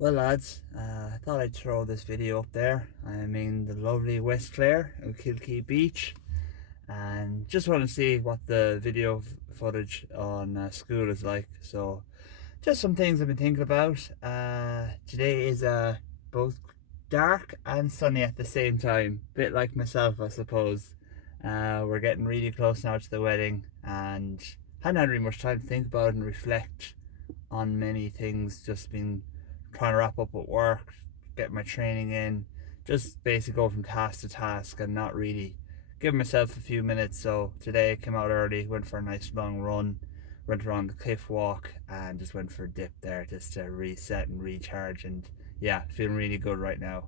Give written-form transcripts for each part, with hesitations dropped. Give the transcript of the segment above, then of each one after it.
Well, lads, I thought I'd throw this video up there. I'm in the lovely West Clare in Kilkee Beach, and just want to see what the video footage on school is like. So, just some things I've been thinking about. Today is both dark and sunny at the same time, bit like myself, I suppose. We're getting really close now to the wedding, and hadn't had really much time to think about and reflect on many things. Just been trying to wrap up at work, get my training in, just basically go from task to task and not really give myself a few minutes. So today I came out early, went for a nice long run, went around the cliff walk and just went for a dip there just to reset and recharge, and yeah, feeling really good right now.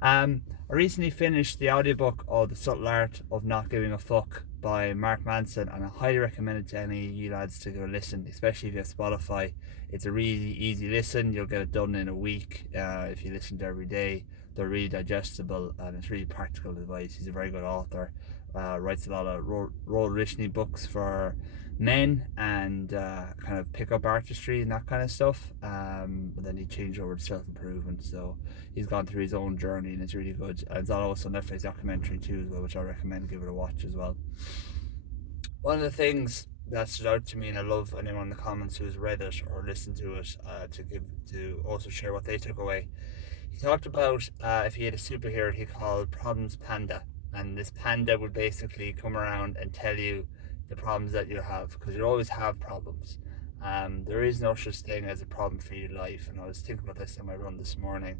I recently finished the audiobook of The Subtle Art of Not Giving a Fuck by Mark Manson, and I highly recommend it to any of you lads to go listen, especially if you have Spotify. It's a really easy listen. You'll get it done in a week if you listen to it every day. They're really digestible and it's really practical advice. He's a very good author. Writes a lot of Roald Rishney books for men and kind of pick up artistry and that kind of stuff. But then he changed over to self improvement. So he's gone through his own journey and it's really good. And it's also Netflix documentary too, as well, which I recommend give it a watch as well. One of the things that stood out to me, and I love anyone in the comments who's read it or listened to it to also share what they took away. He talked about if he had a superhero he called Problems Panda, and this panda would basically come around and tell you the problems that you have, because you always have problems. There is no such thing as a problem-free life, and I was thinking about this on my run this morning.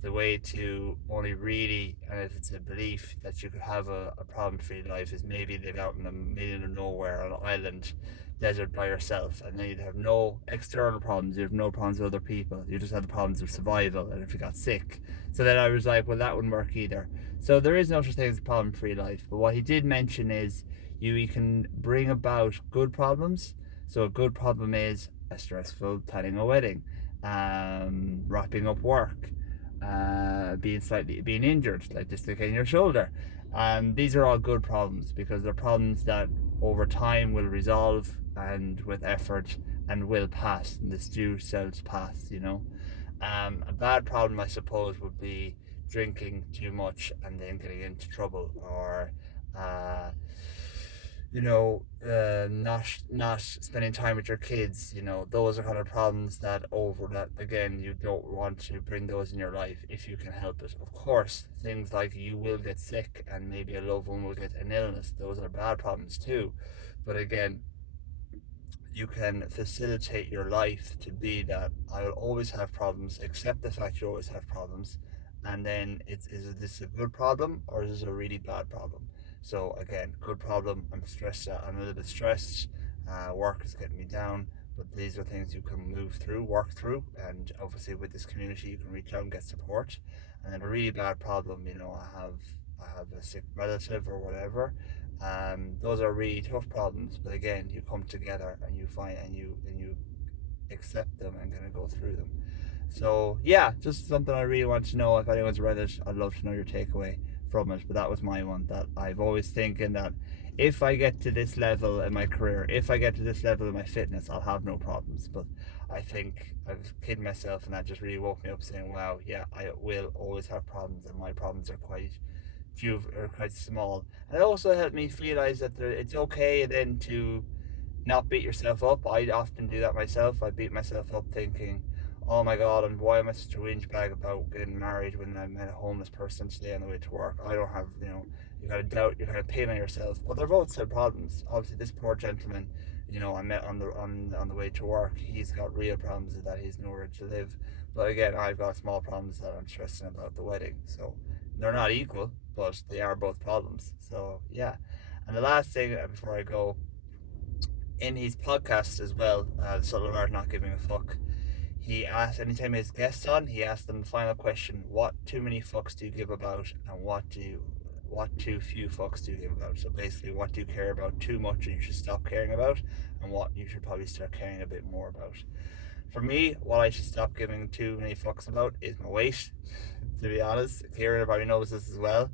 The way to only really, and if it's a belief that you could have a problem-free life, is maybe live out in the middle of nowhere on an island desert by yourself, and then you'd have no external problems, you have no problems with other people, you just have the problems of survival and if you got sick. So then I was like, well, that wouldn't work either. So there is no such thing as a problem free life, but what he did mention is you can bring about good problems. So a good problem is a stressful planning a wedding, wrapping up work, being injured, like dislocating your shoulder. These are all good problems because they're problems that over time will resolve and with effort and will pass. And this due cells pass, you know. A bad problem, I suppose, would be drinking too much and then getting into trouble, or uh, not spending time with your kids. Those are kind of problems that again you don't want to bring those in your life if you can help it. Of course, things like you will get sick and maybe a loved one will get an illness. Those are bad problems too. But again, you can facilitate your life to be that I will always have problems, accept the fact you always have problems, and then is this a good problem or is this a really bad problem? So again, good problem. I'm stressed. I'm a little bit stressed. Work is getting me down, but these are things you can move through, work through, and obviously with this community, you can reach out and get support. And then a really bad problem, I have a sick relative or whatever. Those are really tough problems, but again, you come together and you find and you accept them and kind of go through them. So yeah, just something I really want to know. If anyone's read it, I'd love to know your takeaway from it. But that was my one, that I've always thinking that if I get to this level in my career, if I get to this level in my fitness, I'll have no problems. But I think I've kidded myself, and that just really woke me up saying, wow, yeah, I will always have problems, and my problems are quite few or quite small. And it also helped me realize that it's okay then to not beat yourself up. I often do that myself. I beat myself up thinking, oh my god, and why am I such a whinge bag about getting married when I met a homeless person today on the way to work? I don't have, you gotta doubt, you gotta pain on yourself. But they're both still problems. Obviously, this poor gentleman, I met on the way to work, he's got real problems that he's nowhere to live. But again, I've got small problems that I'm stressing about the wedding. So they're not equal, but they are both problems. So yeah. And the last thing before I go, in his podcast as well, The Subtle Art Not Giving a Fuck, he asked, anytime he has guests on, he asked them the final question: what too many fucks do you give about, and what too few fucks do you give about? So basically, what do you care about too much and you should stop caring about, and what you should probably start caring a bit more about. For me, what I should stop giving too many fucks about is my weight. To be honest, Kieran probably knows this as well.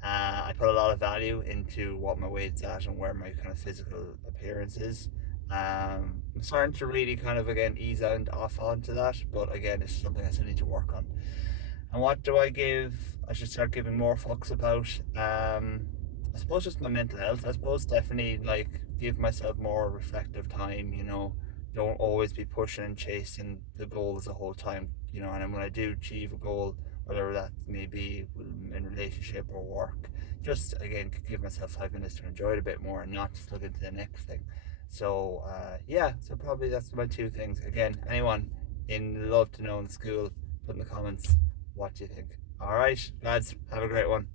I put a lot of value into what my weight's at and where my kind of physical appearance is. I'm starting to really kind of again ease out and off onto that, but again, it's something I still need to work on. And what do I give? I should start giving more fucks about. I suppose just my mental health. I suppose definitely like give myself more reflective time. Don't always be pushing and chasing the goals the whole time. And then when I do achieve a goal, whatever that may be in relationship or work, just again give myself 5 minutes to enjoy it a bit more and not just look into the next thing. So yeah, so probably that's my two things. Again, anyone love to know in school, put in the comments what do you think. All right, lads, have a great one.